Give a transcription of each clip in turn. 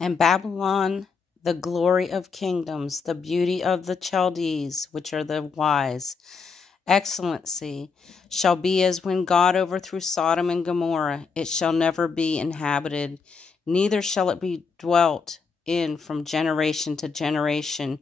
And Babylon, the glory of kingdoms, the beauty of the Chaldees, which are the wise, excellency, shall be as when God overthrew Sodom and Gomorrah. It shall never be inhabited, neither shall it be dwelt in from generation to generation.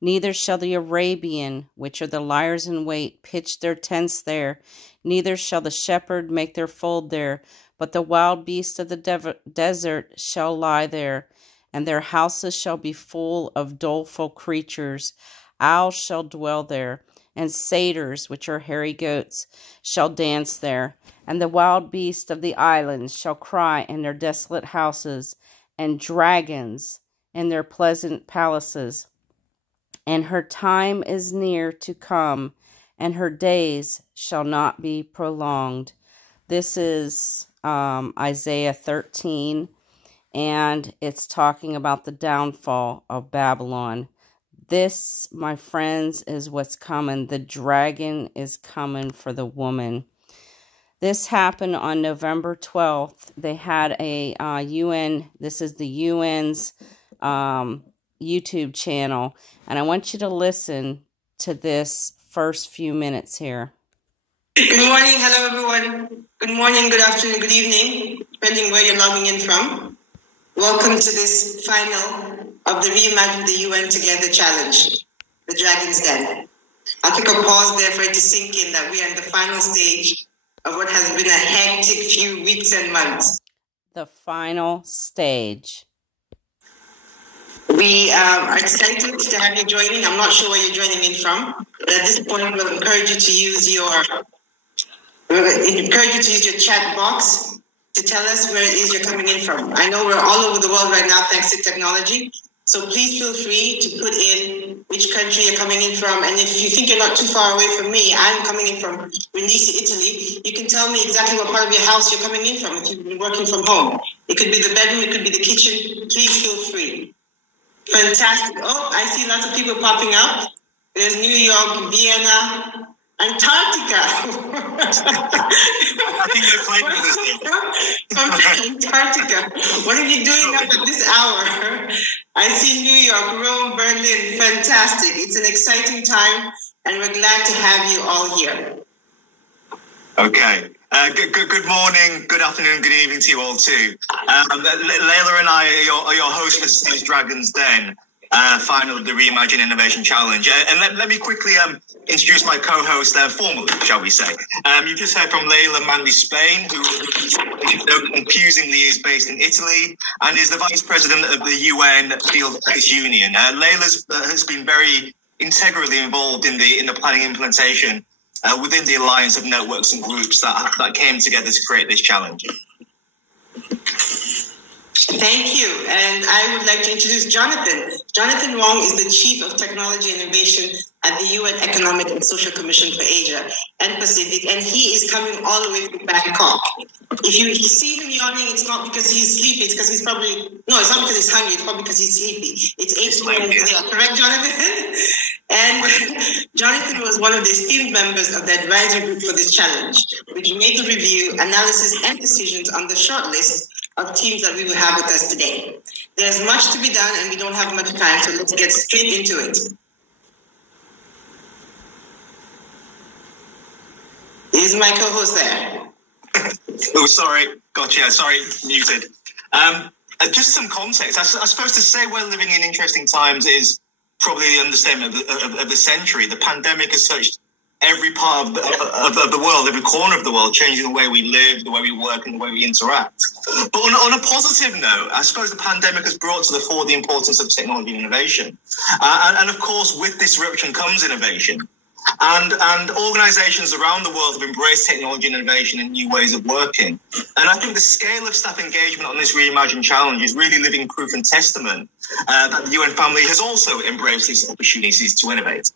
Neither shall the Arabian, which are the liars in wait, pitch their tents there. Neither shall the shepherd make their fold there. But the wild beast of the desert shall lie there, and their houses shall be full of doleful creatures. Owls shall dwell there, and satyrs, which are hairy goats, shall dance there. And the wild beasts of the islands shall cry in their desolate houses, and dragons in their pleasant palaces. And her time is near to come, and her days shall not be prolonged. This is Isaiah 13, and it's talking about the downfall of Babylon. This, my friends, is what's coming. The dragon is coming for the woman. This happened on November 12th. They had a UN, this is the UN's YouTube channel, and I want you to listen to this first few minutes here. Good morning, hello everyone. Good morning, good afternoon, good evening, depending where you're logging in from. Welcome to this final of the Reimagine the UN Together challenge, the Dragon's Den. I'll take a pause there for it to sink in that we are in the final stage of what has been a hectic few weeks and months. The final stage. We are excited to have you joining. I'm not sure where you're joining in from, but at this point we'll encourage you to use your chat box to tell us where it is you're coming in from. I know we're all over the world right now thanks to technology, so please feel free to put in which country you're coming in from. And if you think you're not too far away from me, I'm coming in from Brindisi, Italy. You can tell me exactly what part of your house you're coming in from if you've been working from home. It could be the bedroom, it could be the kitchen. Please feel free. Fantastic. Oh, I see lots of people popping up. There's New York, Vienna, Antarctica. I think they're playing with this thing. From Antarctica. What are you doing up at this hour? I see New York, Rome, Berlin. Fantastic. It's an exciting time, and we're glad to have you all here. Okay. Good morning, good afternoon, good evening to you all too. Layla and I are your hosts for today's Dragon's Den, final of the Reimagine Innovation Challenge. And let me quickly introduce my co-host formally, shall we say. You just heard from Layla Manley Spain, who confusingly is based in Italy and is the Vice President of the UN Field Office Union. Layla has been very integrally involved in the planning implementation within the alliance of networks and groups that came together to create this challenge. Thank you. And I would like to introduce Jonathan. Jonathan Wong is the Chief of Technology Innovation at the UN Economic and Social Commission for Asia and Pacific, and he is coming all the way from Bangkok. If you see him yawning, it's not because he's sleepy, it's because he's probably, no, it's not because he's hungry, it's probably because he's sleepy. It's 8 p.m. today, correct, Jonathan? And Jonathan was one of the esteemed members of the advisory group for this challenge, which made the review, analysis, and decisions on the short list of teams that we will have with us today. There's much to be done, and we don't have much time, so let's get straight into it. Is my co-host there? Oh, sorry. Gotcha. Sorry, muted. Just some context. I suppose to say we're living in interesting times is probably the understatement of the century. The pandemic has touched every part of the world, every corner of the world, changing the way we live, the way we work, and the way we interact. But on a positive note, I suppose the pandemic has brought to the fore the importance of technology and innovation. And of course, with disruption comes innovation. And organizations around the world have embraced technology and innovation and new ways of working. And I think the scale of staff engagement on this Reimagine challenge is really living proof and testament that the UN family has also embraced these opportunities to innovate.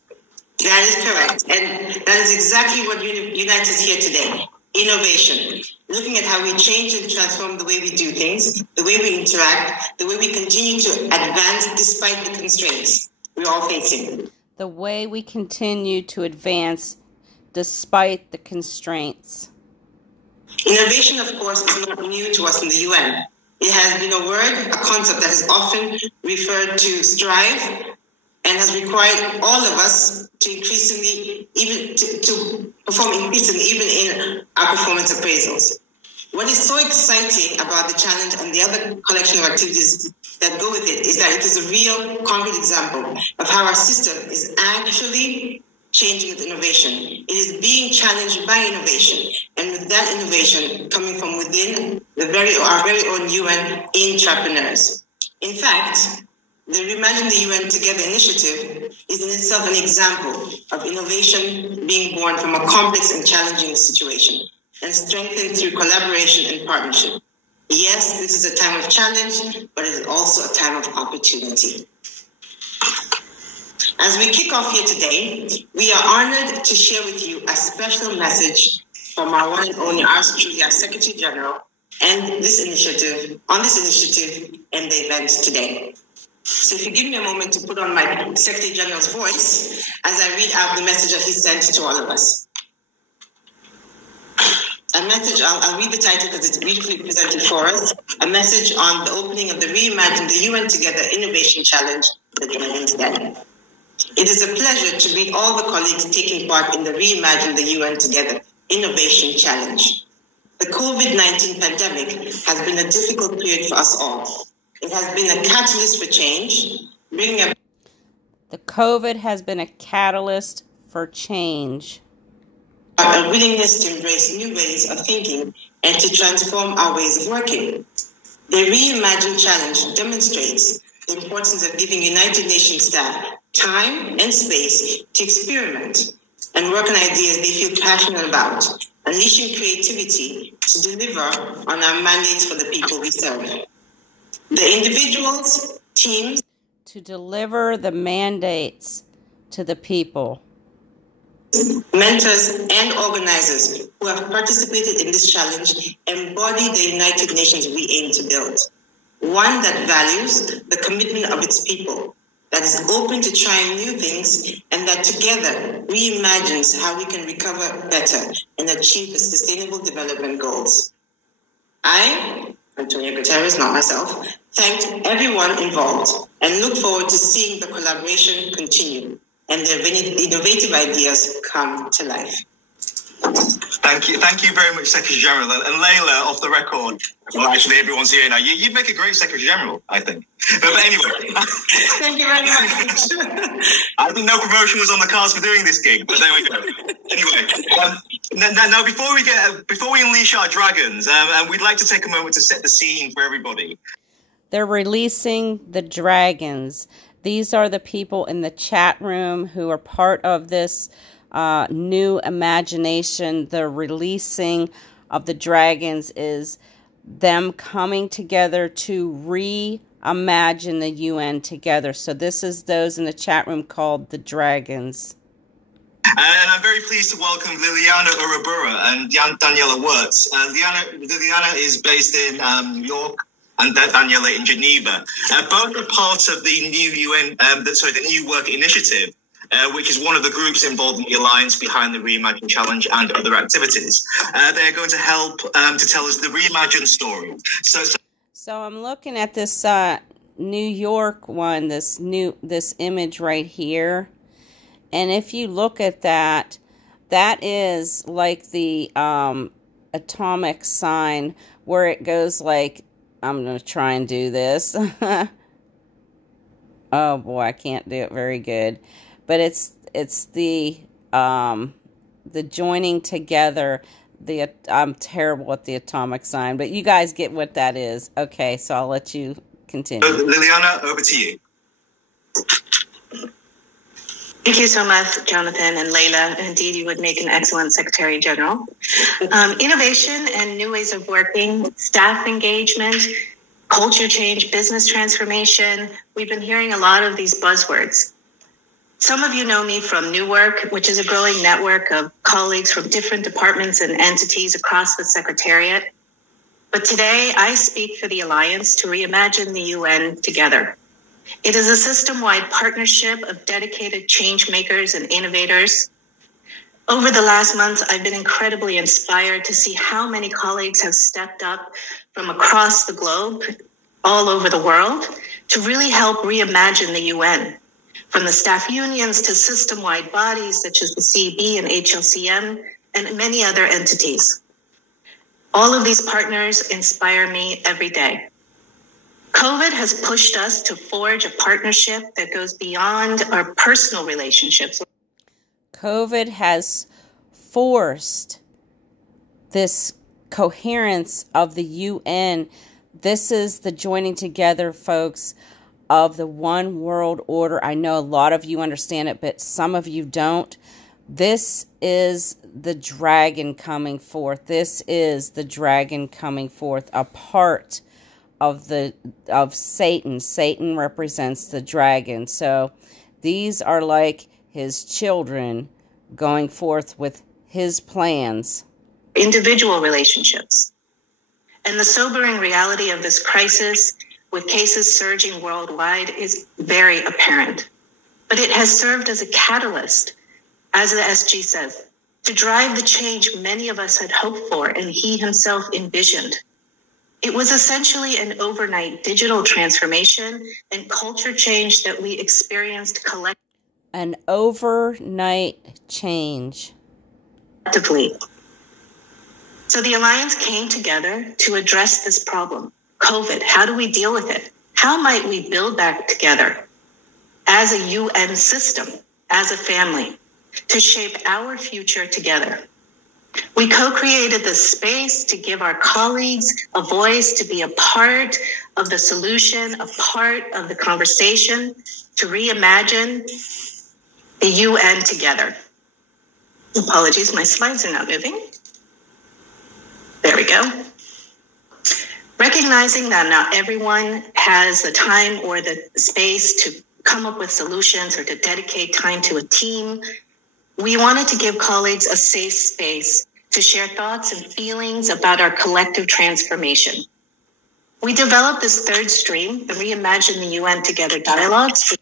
That is correct. And that is exactly what unites us here today. Innovation. Looking at how we change and transform the way we do things, the way we interact, the way we continue to advance despite the constraints we're all facing. The way we continue to advance despite the constraints. Innovation, of course, is not new to us in the UN. It has been a word, a concept that is often referred to strive and has required all of us to increasingly, even to perform increasingly, even in our performance appraisals. What is so exciting about the challenge and the other collection of activities that go with it is that it is a real concrete example of how our system is actually changing with innovation. It is being challenged by innovation, and with that innovation coming from within our very own UN intrapreneurs. In fact, the Reimagine the UN Together initiative is in itself an example of innovation being born from a complex and challenging situation and strengthened through collaboration and partnership. Yes, this is a time of challenge, but it is also a time of opportunity. As we kick off here today, we are honored to share with you a special message from our one and only, ours truly, our Secretary General, and on this initiative and the event today. So if you give me a moment to put on my Secretary General's voice as I read out the message that he sent to all of us. A message, I'll read the title because it's beautifully presented for us. A message on the opening of the Reimagine the UN Together Innovation Challenge, the Dragon's Den. It is a pleasure to meet all the colleagues taking part in the Reimagine the UN Together Innovation Challenge. The COVID-19 pandemic has been a difficult period for us all. It has been a catalyst for change, The COVID has been a catalyst for change. A willingness to embrace new ways of thinking and to transform our ways of working. The Reimagine Challenge demonstrates the importance of giving United Nations staff time and space to experiment and work on ideas they feel passionate about, unleashing creativity to deliver on our mandates for the people we serve. The individuals, teams, to deliver the mandates to the people. Mentors and organizers who have participated in this challenge embody the United Nations we aim to build. One that values the commitment of its people, that is open to trying new things, and that together reimagines how we can recover better and achieve the Sustainable Development Goals. I, Antonio Guterres, not myself, thanked everyone involved and look forward to seeing the collaboration continue and the innovative ideas come to life. Thank you very much, Secretary General. And Layla, off the record, well, actually, everyone's here now. You'd make a great Secretary General, I think. But anyway. Thank you very much. I think no promotion was on the cards for doing this gig, but there we go. Anyway, now before we unleash our dragons, and we'd like to take a moment to set the scene for everybody. They're releasing the dragons. These are the people in the chat room who are part of this new imagination. The releasing of the dragons is them coming together to reimagine the UN together. So this is those in the chat room called the dragons. And I'm very pleased to welcome Liliana Urabura and Daniela Wirtz. Liliana is based in New York, and Daniela in Geneva. Both are part of the new UN, the New Work Initiative, which is one of the groups involved in the alliance behind the Reimagine Challenge and other activities. They're going to help to tell us the Reimagine story. So I'm looking at this New York one, this image right here, and if you look at that, that is like the atomic sign where it goes like. I'm going to try and do this. Oh boy, I can't do it very good. But it's the joining together. I'm terrible at the atomic sign, but you guys get what that is. Okay, so I'll let you continue. Liliana, over to you. Thank you so much, Jonathan and Layla. Indeed, you would make an excellent Secretary General. Innovation and new ways of working, staff engagement, culture change, business transformation. We've been hearing a lot of these buzzwords. Some of you know me from New Work, which is a growing network of colleagues from different departments and entities across the Secretariat. But today, I speak for the Alliance to reimagine the UN together. It is a system-wide partnership of dedicated change makers and innovators. Over the last months, I've been incredibly inspired to see how many colleagues have stepped up from across the globe, all over the world, to really help reimagine the UN, from the staff unions to system-wide bodies such as the CB and HLCM and many other entities. All of these partners inspire me every day. COVID has pushed us to forge a partnership that goes beyond our personal relationships. COVID has forced this coherence of the UN. This is the joining together, folks, of the one world order. I know a lot of you understand it, but some of you don't. This is the dragon coming forth. This is the dragon coming forth, a part of Satan. Satan represents the dragon. So these are like his children going forth with his plans. Individual relationships. And the sobering reality of this crisis, with cases surging worldwide, is very apparent. But it has served as a catalyst, as the SG says, to drive the change many of us had hoped for and he himself envisioned. It was essentially an overnight digital transformation and culture change that we experienced collectively. An overnight change. So the Alliance came together to address this problem. COVID, how do we deal with it? How might we build back together as a UN system, as a family, to shape our future together? We co-created this space to give our colleagues a voice, to be a part of the solution, a part of the conversation, to reimagine the UN together. Apologies, my slides are not moving. There we go. Recognizing that not everyone has the time or the space to come up with solutions or to dedicate time to a team, we wanted to give colleagues a safe space to share thoughts and feelings about our collective transformation. We developed this third stream, the Reimagine the UN Together dialogues.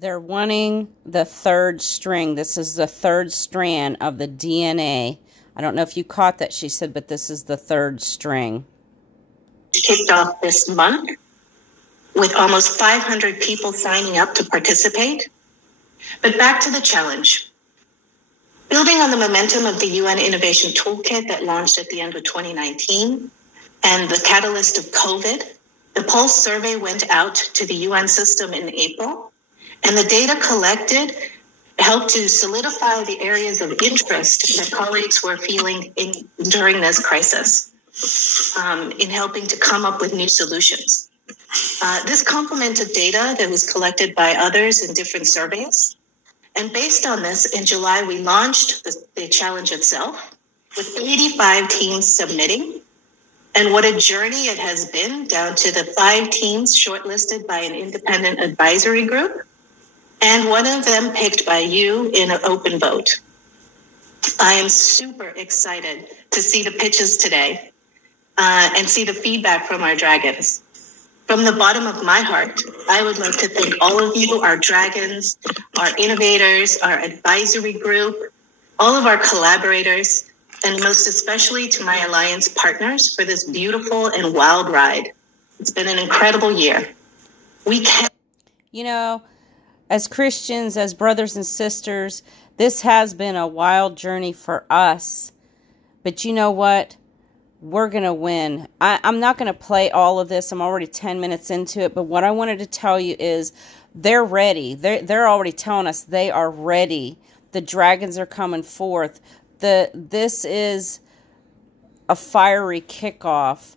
They're wanting the third string. This is the third strand of the DNA. I don't know if you caught that, she said, but this is the third string. Kicked off this month with almost 500 people signing up to participate. But back to the challenge. Building on the momentum of the UN Innovation Toolkit that launched at the end of 2019 and the catalyst of COVID, the Pulse survey went out to the UN system in April, and the data collected helped to solidify the areas of interest that colleagues were feeling during this crisis in helping to come up with new solutions. This complemented data that was collected by others in different surveys. And based on this, in July, we launched the challenge itself with 85 teams submitting. And what a journey it has been, down to the 5 teams shortlisted by an independent advisory group, and one of them picked by you in an open vote. I am super excited to see the pitches today and see the feedback from our dragons. From the bottom of my heart, I would like to thank all of you, our dragons, our innovators, our advisory group, all of our collaborators, and most especially to my Alliance partners for this beautiful and wild ride. It's been an incredible year. We can... You know, as Christians, as brothers and sisters, this has been a wild journey for us. But you know what? We're going to win. I'm not going to play all of this. I'm already 10 minutes into it. But what I wanted to tell you is they're ready. They're already telling us they are ready. The dragons are coming forth. This is a fiery kickoff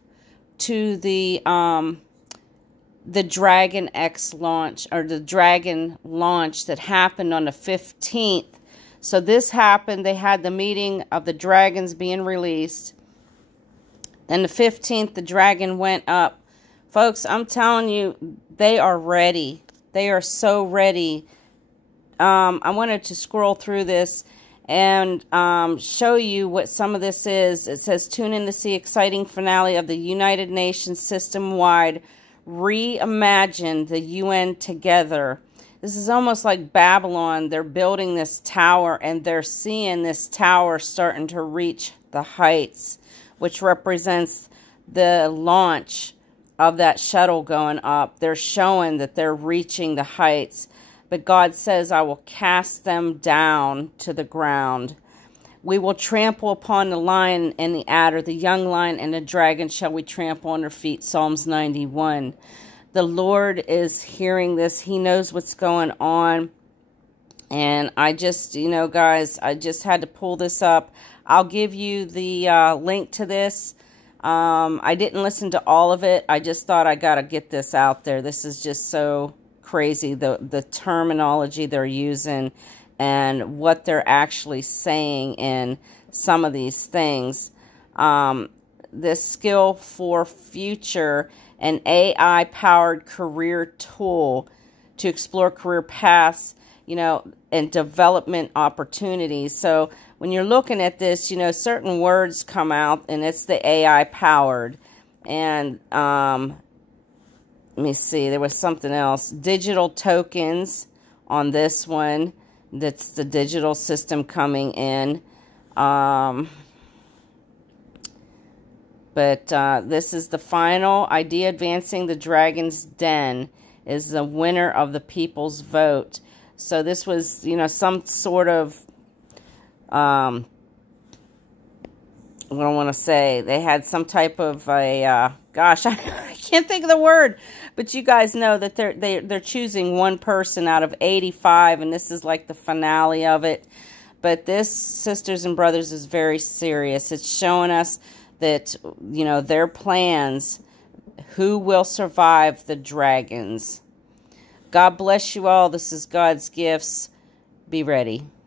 to the Dragon X launch, or the Dragon launch that happened on the 15th. So this happened. They had the meeting of the dragons being released. Then the 15th, the dragon went up. Folks, I'm telling you, they are ready. They are so ready. I wanted to scroll through this and show you what some of this is. It says, tune in to see exciting finale of the United Nations system-wide Reimagine the UN Together. This is almost like Babylon. They're building this tower, and they're seeing this tower starting to reach the heights, which represents the launch of that shuttle going up, they're showing that they're reaching the heights. But God says, I will cast them down to the ground. We will trample upon the lion and the adder, the young lion and the dragon shall we trample under feet. Psalms 91. The Lord is hearing this. He knows what's going on. And I just, guys, I just had to pull this up. I'll give you the link to this. I didn't listen to all of it. I just thought I got to get this out there. This is just so crazy, the terminology they're using and what they're actually saying in some of these things. This skill for future, an AI-powered career tool to explore career paths, and development opportunities. So when you're looking at this, certain words come out, and it's the AI-powered. And let me see, there was something else. Digital tokens on this one. That's the digital system coming in. But this is the final idea. Advancing the Dragon's Den is the winner of the people's vote. So this was, some sort of, what I want to say, they had some type of a, gosh, I can't think of the word, but you guys know that they're choosing one person out of 85, and this is like the finale of it. But this, sisters and brothers, is very serious. It's showing us that, their plans, who will survive the dragons. God bless you all. This is God's gifts. Be ready.